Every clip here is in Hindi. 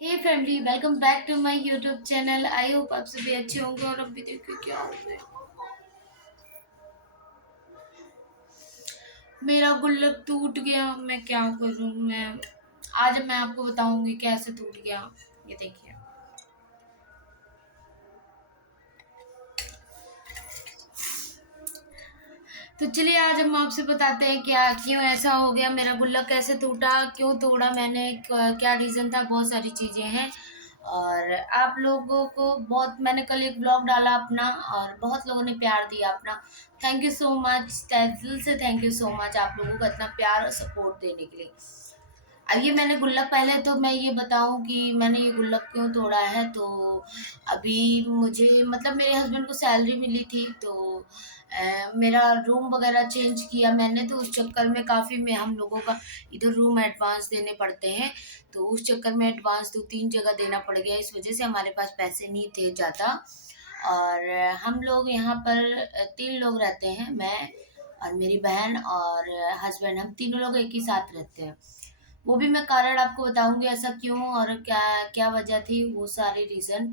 Hey family, welcome back to my YouTube channel. I hope आप सभी अच्छे होंगे। और अभी देखिए क्या हो रहा है। मेरा गुल्लक टूट गया। मैं क्या करूं। मैं आपको बताऊंगी कैसे टूट गया। ये देखिए। तो चलिए आज हम आपसे बताते हैं क्या क्यों ऐसा हो गया, मेरा गुल्लक कैसे टूटा, क्यों तोड़ा मैंने, क्या रीज़न था। बहुत सारी चीज़ें हैं। और आप लोगों को बहुत, मैंने कल एक ब्लॉग डाला अपना और बहुत लोगों ने प्यार दिया अपना। थैंक यू सो मच, दिल से थैंक यू सो मच आप लोगों का इतना प्यार और सपोर्ट देने के लिए। अब ये मैंने गुल्लक, पहले तो मैं ये बताऊं कि मैंने ये गुल्लक क्यों तोड़ा है। तो अभी मुझे मतलब मेरे हस्बैंड को सैलरी मिली थी, तो मेरा रूम वगैरह चेंज किया मैंने। तो उस चक्कर में काफ़ी में हम लोगों का इधर रूम एडवांस देने पड़ते हैं। तो उस चक्कर में एडवांस 2-3 जगह देना पड़ गया। इस वजह से हमारे पास पैसे नहीं थे ज़्यादा। और हम लोग यहाँ पर 3 लोग रहते हैं, मैं और मेरी बहन और हस्बैंड। हम तीनों लोग एक ही साथ रहते हैं। वो भी मैं कारण आपको बताऊंगी ऐसा क्यों और क्या क्या वजह थी, वो सारे रीज़न।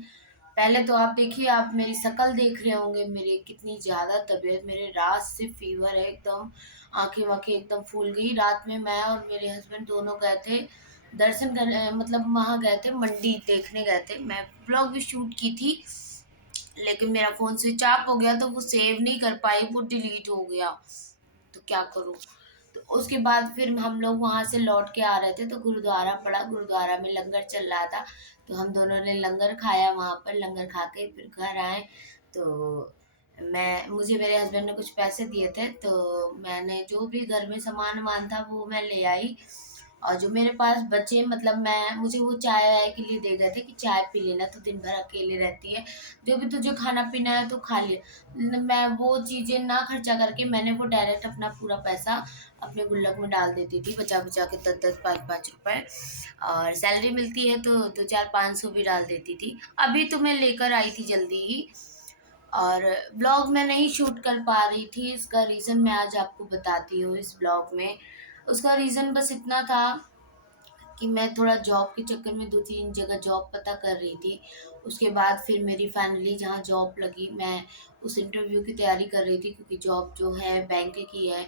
पहले तो आप देखिए, आप मेरी शक्ल देख रहे होंगे, मेरी कितनी ज़्यादा तबीयत, मेरे रात से फीवर है एकदम। आंखें वाखें एकदम फूल गई। रात में मैं और मेरे हस्बैंड दोनों गए थे दर्शन करने, मतलब वहाँ गए थे, मंडी देखने गए थे। मैं ब्लॉग भी शूट की थी, लेकिन मेरा फ़ोन स्विच ऑफ हो गया तो वो सेव नहीं कर पाई, वो डिलीट हो गया। तो क्या करूँ। तो उसके बाद फिर हम लोग वहाँ से लौट के आ रहे थे, तो गुरुद्वारा पड़ा, गुरुद्वारा में लंगर चल रहा था। तो हम दोनों ने लंगर खाया वहाँ पर। लंगर खा के फिर घर आए। तो मैं मुझे मेरे हस्बैंड ने कुछ पैसे दिए थे, तो मैंने जो भी घर में सामान वामान था वो मैं ले आई। और जो मेरे पास बचे, मतलब मैं, मुझे वो चाय वाय के लिए दे गए थे कि चाय पी लेना, तो दिन भर अकेले रहती है, जो भी तुझे खाना पीना है तो खा ले। मैं वो चीज़ें ना खर्चा करके मैंने वो डायरेक्ट अपना पूरा पैसा अपने गुल्लक में डाल देती थी, बचा बचा के 10-10, 5-5 रुपए। और सैलरी मिलती है तो 2-4-500 भी डाल देती थी। अभी तो मैं लेकर आई थी जल्दी ही। और ब्लॉग मैं नहीं शूट कर पा रही थी, इसका रीज़न मैं आज आपको बताती हूँ इस ब्लॉग में। उसका रीज़न बस इतना था कि मैं थोड़ा जॉब के चक्कर में 2-3 जगह जॉब पता कर रही थी। उसके बाद फिर मेरी फाइनली जहाँ जॉब लगी, मैं उस इंटरव्यू की तैयारी कर रही थी, क्योंकि जॉब जो है बैंक की है,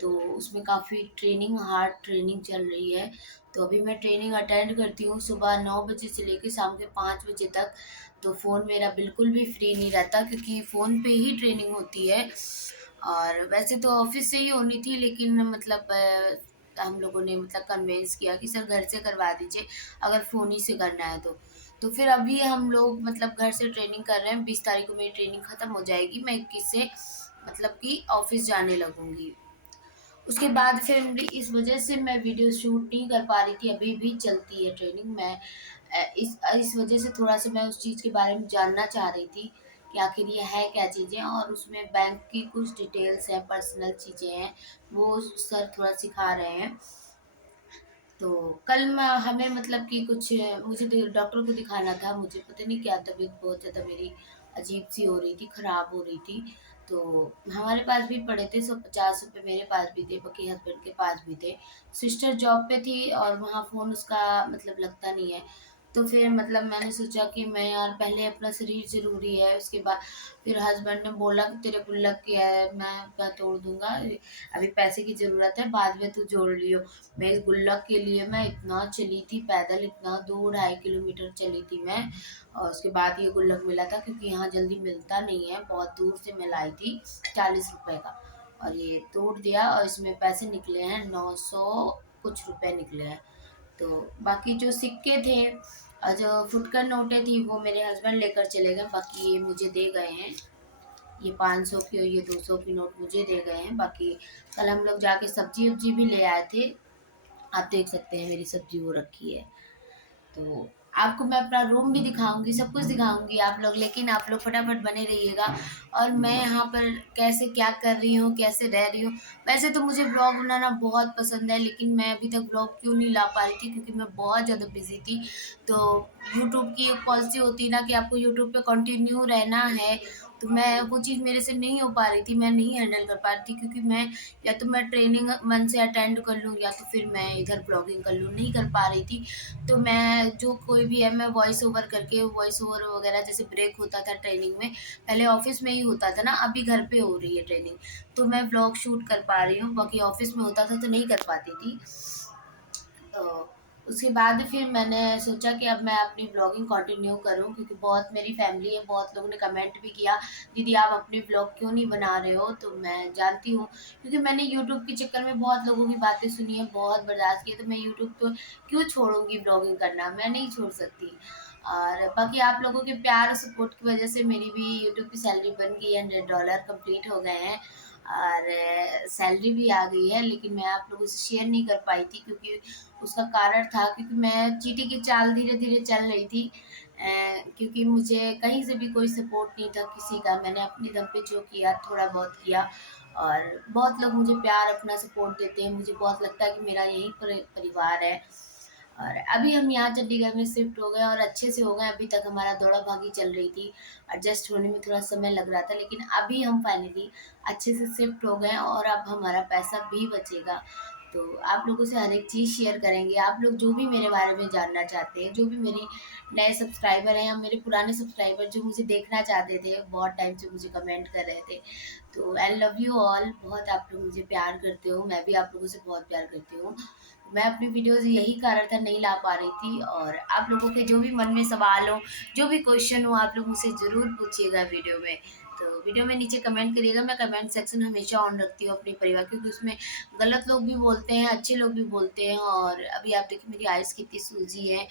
तो उसमें काफ़ी ट्रेनिंग, हार्ड ट्रेनिंग चल रही है। तो अभी मैं ट्रेनिंग अटेंड करती हूँ सुबह 9 बजे से लेकर शाम के 5 बजे तक। तो फ़ोन मेरा बिल्कुल भी फ्री नहीं रहता, क्योंकि फ़ोन पे ही ट्रेनिंग होती है। और वैसे तो ऑफिस से ही होनी थी, लेकिन मतलब हम लोगों ने मतलब कन्विंस किया कि सर घर से करवा दीजिए, अगर फ़ोन ही से करना है तो। तो फिर अभी हम लोग मतलब घर से ट्रेनिंग कर रहे हैं। 20 तारीख को मेरी ट्रेनिंग ख़त्म हो जाएगी, मैं 21 से मतलब कि ऑफिस जाने लगूंगी। उसके बाद फिर इस वजह से मैं वीडियो शूट नहीं कर पा रही थी। अभी भी चलती है ट्रेनिंग। मैं इस वजह से थोड़ा सा मैं उस चीज़ के बारे में जानना चाह रही थी कि आखिर ये है क्या चीज़ें, और उसमें बैंक की कुछ डिटेल्स हैं, पर्सनल चीज़ें हैं, वो सर थोड़ा सिखा रहे हैं। तो कल मैं हमें मतलब कि कुछ, मुझे डॉक्टर को दिखाना था। मुझे पता नहीं क्या, तबीयत बहुत ज़्यादा मेरी अजीब सी हो रही थी, ख़राब हो रही थी। तो हमारे पास भी पड़े थे 150 रुपये, मेरे पास भी थे, बाकी हस्बैंड के पास भी थे। सिस्टर जॉब पे थी और वहाँ फ़ोन उसका मतलब लगता नहीं है। तो फिर मतलब मैंने सोचा कि मैं यार, पहले अपना शरीर ज़रूरी है, उसके बाद फिर हस्बैंड ने बोला कि तेरे गुल्लक क्या है, मैं तोड़ दूंगा, अभी पैसे की ज़रूरत है, बाद में तू जोड़ लियो। मैं इस गुल्लक के लिए मैं इतना चली थी पैदल, इतना 2-2.5 किलोमीटर चली थी मैं। और उसके बाद ये गुल्लक मिला था, क्योंकि यहाँ जल्दी मिलता नहीं है, बहुत दूर से मैं लाई थी 40 रुपए का। और ये तोड़ दिया और इसमें पैसे निकले हैं 900 कुछ रुपए निकले हैं। तो बाकी जो सिक्के थे और जो फुटकर नोटें थी वो मेरे हस्बैंड लेकर चले गए, बाकी ये मुझे दे गए हैं। ये 500 की और ये 200 की नोट मुझे दे गए हैं। बाकी कल हम लोग जाके सब्जी वब्जी भी ले आए थे। आप देख सकते हैं मेरी सब्जी वो रखी है। तो आपको मैं अपना रूम भी दिखाऊंगी, सब कुछ दिखाऊंगी आप लोग, लेकिन आप लोग फटाफट बने रहिएगा। और मैं यहाँ पर कैसे क्या कर रही हूँ, कैसे रह रही हूँ। वैसे तो मुझे ब्लॉग बनाना बहुत पसंद है, लेकिन मैं अभी तक ब्लॉग क्यों नहीं ला पा रही थी, क्योंकि मैं बहुत ज़्यादा बिजी थी। तो यूट्यूब की एक पॉलिसी होती है ना कि आपको यूट्यूब पे कंटिन्यू रहना है, तो मैं वो चीज़ मेरे से नहीं हो पा रही थी, मैं नहीं हैंडल कर पा रही थी, क्योंकि मैं या तो मैं ट्रेनिंग मन से अटेंड कर लूँ या तो फिर मैं इधर ब्लॉगिंग कर लूँ, नहीं कर पा रही थी। तो मैं जो कोई भी है मैं वॉइस ओवर करके, वॉइस ओवर वगैरह जैसे ब्रेक होता था ट्रेनिंग में, पहले ऑफ़िस में ही होता था ना, अभी घर पे हो रही है ट्रेनिंग। तो मैं व्लॉग शूट कर पा रही हूँ, बाकी ऑफ़िस में होता था तो नहीं कर पाती थी। तो उसके बाद फिर मैंने सोचा कि अब मैं अपनी ब्लॉगिंग कंटिन्यू करूँ, क्योंकि बहुत मेरी फैमिली है, बहुत लोगों ने कमेंट भी किया, दीदी आप अपनी ब्लॉग क्यों नहीं बना रहे हो? तो मैं जानती हूँ, क्योंकि मैंने यूट्यूब के चक्कर में बहुत लोगों की बातें सुनी है, बहुत बर्दाश्त किया, तो मैं यूट्यूब तो क्यों छोड़ूँगी ब्लॉगिंग करना? मैं नहीं छोड़ सकती। और बाकी आप लोगों के प्यार और सपोर्ट की वजह से मेरी भी यूट्यूब की सैलरी बन गई है, $100 कंप्लीट हो गए हैं और सैलरी भी आ गई है, लेकिन मैं आप लोगों से शेयर नहीं कर पाई थी, क्योंकि उसका कारण था, क्योंकि मैं चींटी की चाल धीरे-धीरे चल रही थी। क्योंकि मुझे कहीं से भी कोई सपोर्ट नहीं था किसी का। मैंने अपने दम पे जो किया, थोड़ा बहुत किया, और बहुत लोग मुझे प्यार अपना सपोर्ट देते हैं। मुझे बहुत लगता है कि मेरा यही परिवार है। और अभी हम यहाँ चंडीगढ़ में शिफ्ट हो गए और अच्छे से हो गए। अभी तक हमारा दौड़ा-भागी चल रही थी। एडजस्ट होने में थोड़ा समय लग रहा था, लेकिन अभी हम फाइनली अच्छे से शिफ्ट हो गए हैं और अब हमारा पैसा भी बचेगा। तो आप लोगों से हर एक चीज़ शेयर करेंगे। आप लोग जो भी मेरे बारे में जानना चाहते हैं, जो भी मेरे नए सब्सक्राइबर हैं या मेरे पुराने सब्सक्राइबर जो मुझे देखना चाहते थे, बहुत टाइम से मुझे कमेंट कर रहे थे। तो आई लव यू ऑल, बहुत आप लोग मुझे प्यार करते हो, मैं भी आप लोगों से बहुत प्यार करती हूँ। मैं अपनी वीडियोज़ यही कारण था नहीं ला पा रही थी, और आप लोगों के जो भी मन में सवाल हो, जो भी क्वेश्चन हो, आप लोग मुझसे ज़रूर पूछिएगा वीडियो में। तो वीडियो में नीचे कमेंट करिएगा। मैं कमेंट सेक्शन हमेशा ऑन रखती हूँ अपने परिवार, क्योंकि उसमें गलत लोग भी बोलते हैं, अच्छे लोग भी बोलते हैं। और अभी आप देखिए मेरी आइज़ कितनी सूजी है।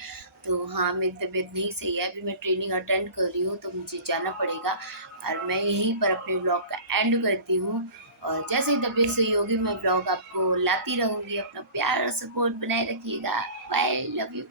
तो हाँ, मेरी तबीयत नहीं सही है, अभी मैं ट्रेनिंग अटेंड कर रही हूँ, तो मुझे जाना पड़ेगा। और मैं यहीं पर अपने ब्लॉग का एंड करती हूँ, और जैसे ही तबीयत सही होगी मैं ब्लॉग आपको लाती रहूँगी। अपना प्यार और सपोर्ट बनाए रखिएगा। Bye, love you.